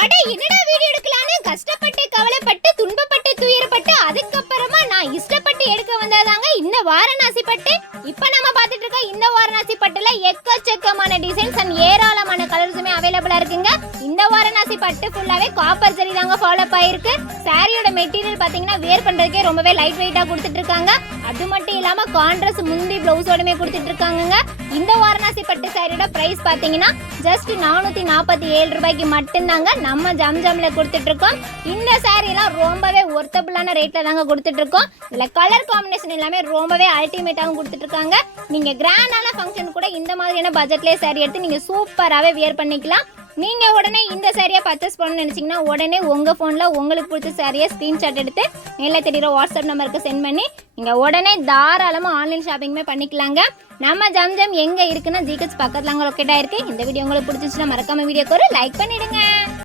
அட என்னடா வீடியோ எடுக்கலான்னு கஷ்டப்பட்டு கவலைப்பட்டு துன்பப்பட்டு துயரப்பட்டு அதுக்கப்புறமா நான் இஷ்டப்பட்டு எடுக்க வந்ததாங்க இந்த வாரணாசி பட்டு. இப்போ நம்ம பார்த்துட்டு இருக்க இந்த வாரணாசி பட்டுல எக்கச்சக்கமான டிசைன்ஸ் அண்ட் ஏராளமான கலர்ஸுமே அவைலபிளா இருக்குங்க. இந்த வாரணாசி பட்டு ஃபுல்லாவே காப்பர் ஜரி தாங்க ஃபாலோ ஆயிருக்கு. சாரியோட மெட்டீரியல் பாத்தீங்கன்னா வேர் பண்றதுக்கே ரொம்பவே லைட் வெயிட்டா கொடுத்துட்டு இருக்காங்க. அது மட்டும் இல்லாம கான்ட்ராஸ்ட் முந்தி பிளவுஸோடமே கொடுத்துட்டு இருக்காங்க. இந்த வாரணாசி பட்டு சாரியோட பிரைஸ் பாத்தீங்கன்னா ஜஸ்ட் 447 ரூபாய்க்கு மட்டும்தாங்க நம்ம ஜம்ஜம்ல கொடுத்துட்டு இருக்கோம். இந்த சாரி எல்லாம் ரொம்பவே ஒர்த்தபிளான ரேட்ல தாங்க கொடுத்துட்டு இருக்கோம். இதுல கலர் காம்பினேஷன் எல்லாமே ரொம்பவே அல்டிமேட்டாவும் கொடுத்துட்டு இருக்காங்க. நீங்க கிராண்டான ஃபங்க்ஷன் கூட இந்த மாதிரியான பட்ஜெட்லயே சாரி எடுத்து நீங்க சூப்பராகவே வியர் பண்ணிக்கலாம். நீங்க உடனே இந்த சாரியை பர்ச்சேஸ் பண்ணணும்னு நினைச்சீங்கன்னா உடனே உங்க போன்ல உங்களுக்கு பிடிச்ச சாரியை ஸ்கிரீன்ஷாட் எடுத்து மேலே தெரியுற வாட்ஸ்அப் நம்பருக்கு சென்ட் பண்ணி நீங்க உடனே தாராளமா ஆன்லைன் ஷாப்பிங்குமே பண்ணிக்கலாங்க. நம்ம ஜம்ஜம் எங்க இருக்குன்னா ஜிஹெச் பக்கத்துல லொக்கேட் ஆயிருக்கு. இந்த வீடியோ உங்களுக்கு பிடிச்சிச்சுன்னா மறக்காம வீடியோக்கு ஒரு லைக் பண்ணிடுங்க.